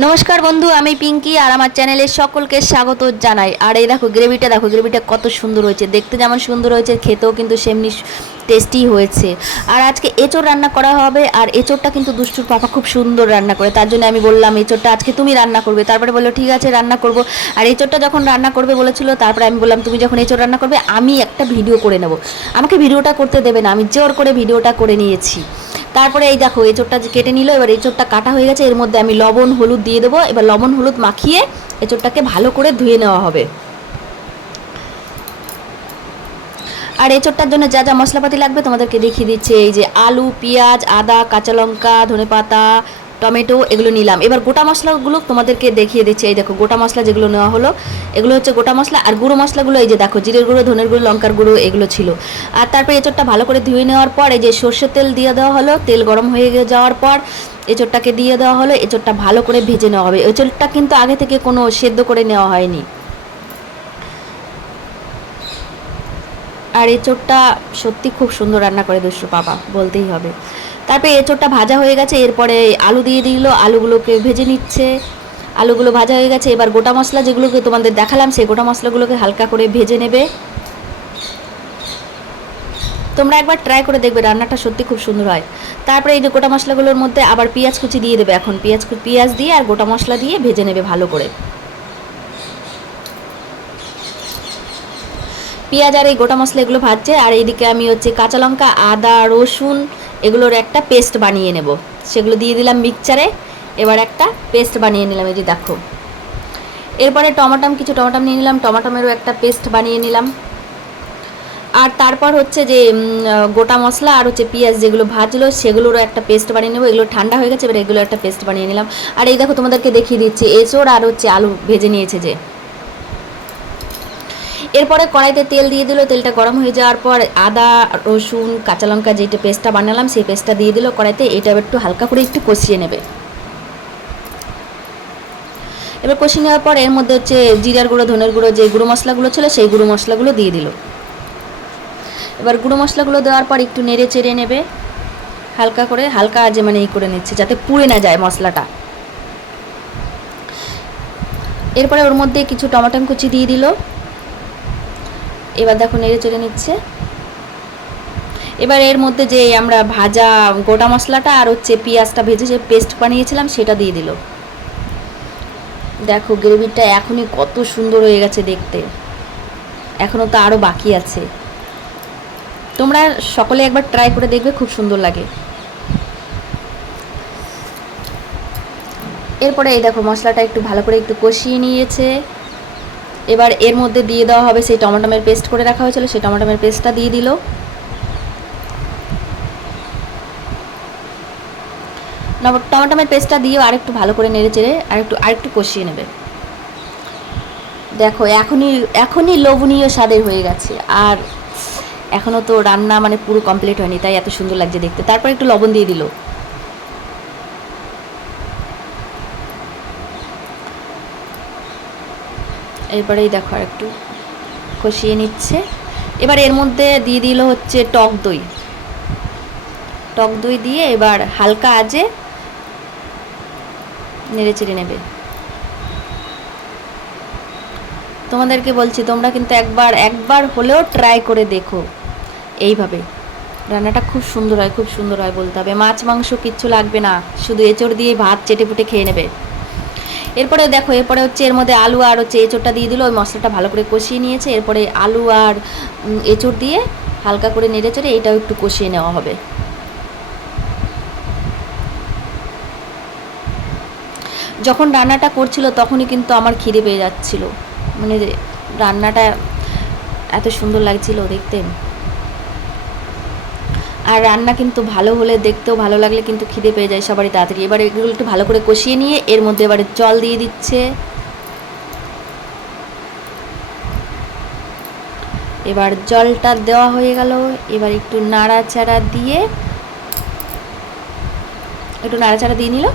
নমস্কার বন্ধু, আমি পিঙ্কি আর আমার চ্যানেলে সকলকে স্বাগত জানাই। আর এই দেখো গ্রেভিটা কত সুন্দর হয়েছে, দেখতে যেমন সুন্দর হয়েছে খেতেও কিন্তু সেমনি টেস্টি হয়েছে। আর আজকে এঁচোড় রান্না করা হবে, আর এঁচোড়টা কিন্তু দুষ্টুর পাপা খুব সুন্দর রান্না করে, তার জন্য আমি বললাম এঁচোড়টা আজকে তুমি রান্না করবে। তারপরে বললো ঠিক আছে রান্না করব। আর এঁচোড়টা যখন রান্না করবে বলেছিল, তারপরে আমি বললাম তুমি যখন এঁচোড় রান্না করবে আমি একটা ভিডিও করে নেব। আমাকে ভিডিওটা করতে দেবে না, আমি জোর করে ভিডিওটা করে নিয়েছি। তারপরে এই দেখো এঁচোড়টা যে কেটে নিল, এবার এঁচোড়টা কাটা হয়ে গেছে, এর মধ্যে আমি লবণ হলুদ দিয়ে দেবো। এবার লবণ হলুদ মাখিয়ে এঁচোড়টাকে ভালো করে ধুয়ে নেওয়া হবে। আর এঁচোড়টার জন্য যা যা মশলাপাতি লাগবে তোমাদেরকে দেখিয়ে দিচ্ছে। এই যে আলু, পেঁয়াজ, আদা, কাঁচা লঙ্কা, ধনেপাতা, টমেটো এগুলো নিলাম। এবার গোটা মশলাগুলো তোমাদেরকে দেখিয়ে দিচ্ছে। এই দেখো গোটা মশলা যেগুলো নেওয়া হলো, এগুলো হচ্ছে গোটা মশলা। আর গুঁড়ো মশলাগুলো এই যে দেখো জিরের গুঁড়ো, ধনের গুঁড়ো, লঙ্কার গুঁড়ো এগুলো ছিল। আর তারপরে এঁচোড়টা ভালো করে ধুয়ে নেওয়ার পর এই যে সর্ষের তেল দিয়ে দেওয়া হলো। তেল গরম হয়ে যাওয়ার পর এঁচোড়টাকে দিয়ে দেওয়া হলো। এঁচোড়টা ভালো করে ভেজে নেওয়া হবে। এঁচোড়টা কিন্তু আগে থেকে কোনো সেদ্ধ করে নেওয়া হয়নি। আর এঁচোড়টা সত্যি খুব সুন্দর রান্না করে দুষ্টু পাপা, বলতেই হবে। তারপরে এঁচোড়টা ভাজা হয়ে গেছে, এরপরে আলু দিয়ে দিল, আলুগুলোকে ভেজে নিচ্ছে। আলুগুলো ভাজা হয়ে গেছে, এবার গোটা মশলা যেগুলোকে তোমাদের দেখালাম সেই গোটা মশলাগুলোকে হালকা করে ভেজে নেবে। তোমরা একবার ট্রাই করে দেখবে, রান্নাটা সত্যি খুব সুন্দর হয়। তারপরে এই যে গোটা মশলাগুলোর মধ্যে আবার পেঁয়াজ কুচি দিয়ে দেবে। এখন পেঁয়াজ দিয়ে আর গোটা মশলা দিয়ে ভেজে নেবে ভালো করে। পেঁয়াজ আর এই গোটা মশলা এগুলো ভাজছে, আর এইদিকে আমি হচ্ছে কাঁচা লঙ্কা, আদা, রসুন এগুলোর একটা পেস্ট বানিয়ে নেব। সেগুলো দিয়ে দিলাম মিক্সচারে। এবার একটা পেস্ট বানিয়ে নিলাম, এই যে দেখো। এরপরে কিছু টমাটাম নিয়ে নিলাম, টমাটামেরও একটা পেস্ট বানিয়ে নিলাম। আর তারপর হচ্ছে যে গোটা মশলা আর হচ্ছে পেঁয়াজ যেগুলো ভাজলো সেগুলোরও একটা পেস্ট বানিয়ে নেবো। এগুলো ঠান্ডা হয়ে গেছে, এবার এগুলো একটা পেস্ট বানিয়ে নিলাম। আর এই দেখো তোমাদেরকে দেখিয়ে দিচ্ছি এঁচোড় আর হচ্ছে আলু ভেজে নিয়েছে যে। এরপরে কড়াইতে তেল দিয়ে দিল, তেলটা গরম হয়ে যাওয়ার পর আদা, রসুন, কাঁচা লঙ্কা যেটা পেস্টটা বানালাম সেই পেস্টটা দিয়ে দিল কড়াইতে। এটা একটু হালকা করে একটু কষিয়ে নেবে। এবার কষিয়ে নেওয়ার পর এর মধ্যে হচ্ছে জিরার গুঁড়ো, ধনের গুঁড়ো যে গুঁড়ো মশলাগুলো ছিল সেই গুঁড়ো মশলাগুলো দিয়ে দিল। এবার গুঁড়ো মশলাগুলো দেওয়ার পর একটু নেড়ে চেড়ে নেবে হালকা করে, হালকা আজে মানে এই করে নিচ্ছে যাতে পুড়ে না যায় মশলাটা। এরপরে ওর মধ্যে কিছু টমেটো কুচি দিয়ে দিল। এবার দেখো নেড়ে চেড়ে নিচ্ছে। এবার এর মধ্যে যে আমরা ভাজা গোটা মশলাটা আর হচ্ছে পেঁয়াজটা ভেজে যে পেস্ট বানিয়েছিলাম সেটা দিয়ে দিল। দেখো গ্রেভিটা এখনই কত সুন্দর হয়ে গেছে দেখতে, এখনও তো আরও বাকি আছে। তোমরা সকলে একবার ট্রাই করে দেখবে, খুব সুন্দর লাগে। এরপরে এই দেখো মশলাটা একটু ভালো করে একটু কষিয়ে নিয়েছে। এবার এর মধ্যে দিয়ে দেওয়া হবে সেই টমেটোমের পেস্ট করে রাখা হয়েছিল, সেই টমেটোমের পেস্টটা দিয়ে দিল। টমেটোমের পেস্টটা দিয়েও আরেকটু ভালো করে নেড়ে চেড়ে আরেকটু কষিয়ে নেবে। দেখো এখনই লোভনীয় স্বাদের হয়ে গেছে। আর এখনও তো রান্না মানে পুরো কমপ্লিট হয়নি, তাই এত সুন্দর লাগছে দেখতে। তারপর একটু লবণ দিয়ে দিল। এরপরেই দেখো আর একটু কষিয়ে নিচ্ছে। এবার এর মধ্যে দিয়ে দিল হচ্ছে টক দই। টক দই দিয়ে এবার হালকা আজে নেড়ে চেড়ে নেবে। তোমাদেরকে বলছি তোমরা কিন্তু একবার হলেও ট্রাই করে দেখো। এইভাবে রান্নাটা খুব সুন্দর হয়, খুব সুন্দর হয় বলতে হবে। মাছ মাংস কিচ্ছু লাগবে না, শুধু এঁচোড় দিয়ে ভাত চেটে পুটে খেয়ে নেবে। এরপরে দেখো এরপরে হচ্ছে এর মধ্যে আলু আর হচ্ছে এঁচোড়টা দিয়ে দিল। ওই মশলাটা ভালো করে কষিয়ে নিয়েছে। এরপরে আলু আর এঁচোড় দিয়ে হালকা করে নেড়ে চেড়ে এটাও একটু কষিয়ে নেওয়া হবে। যখন রান্নাটা করছিল তখনই কিন্তু আমার খিদে পেয়ে যাচ্ছিল, মানে রান্নাটা এত সুন্দর লাগছিল দেখতে। আর রান্না কিন্তু ভালো হলে দেখতেও ভালো লাগলে কিন্তু খিদে পেয়ে যায় সবারই তাড়াতাড়ি। এবার এগুলো একটু ভালো করে কষিয়ে নিয়ে এর মধ্যে এবারে জল দিয়ে দিচ্ছে। এবার জলটা দেওয়া হয়ে গেল। এবার একটু নাড়াচাড়া দিয়ে নিল।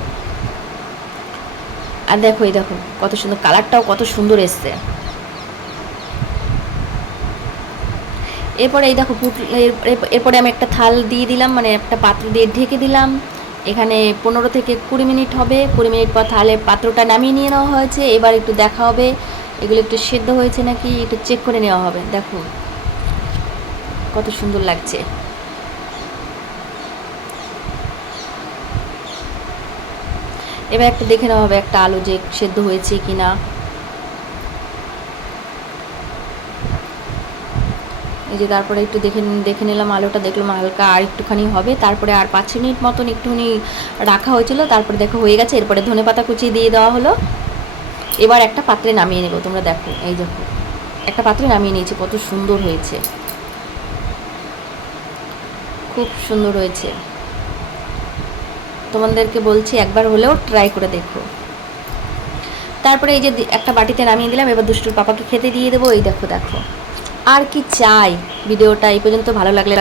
আর দেখো এই দেখো কত সুন্দর কালারটাও কত সুন্দর এসছে। এরপরে এই দেখো এরপরে আমি একটা থাল দিয়ে দিলাম, মানে একটা পাত্র দিয়ে ঢেকে দিলাম। এখানে 15 থেকে 20 মিনিট হবে। 20 মিনিট পর তাহলে পাত্রটা নামিয়ে নিয়ে নেওয়া হয়েছে। এবার একটু দেখা হবে এগুলো একটু সেদ্ধ হয়েছে নাকি, একটু চেক করে নেওয়া হবে। দেখো কত সুন্দর লাগছে। এবার একটু দেখে নেওয়া হবে একটা আলু যে সেদ্ধ হয়েছে কি না। এই যে তারপরে একটু দেখে নিলাম আলুটা, দেখলাম হালকা আর একটুখানি হবে। তারপরে আর 5 মিনিট মতন একটুখানি রাখা হয়েছিল। তারপরে দেখো হয়ে গেছে। এরপরে ধনেপাতা কুচি দিয়ে দেওয়া হলো। এবার একটা পাত্রে নামিয়ে নেব। তোমরা দেখো, এই দেখো একটা পাত্রে নামিয়ে নিয়েছি, কত সুন্দর হয়েছে, খুব সুন্দর হয়েছে। তোমাদেরকে বলছি একবার হলেও ট্রাই করে দেখো। তারপরে এই যে একটা বাটিতে নামিয়ে দিলাম। এবার দুষ্টুর পাপাকে খেতে দিয়ে দেবো। এই দেখো দেখো, আর কি চাই। ভিডিওটা এই পর্যন্ত ভালো লাগলে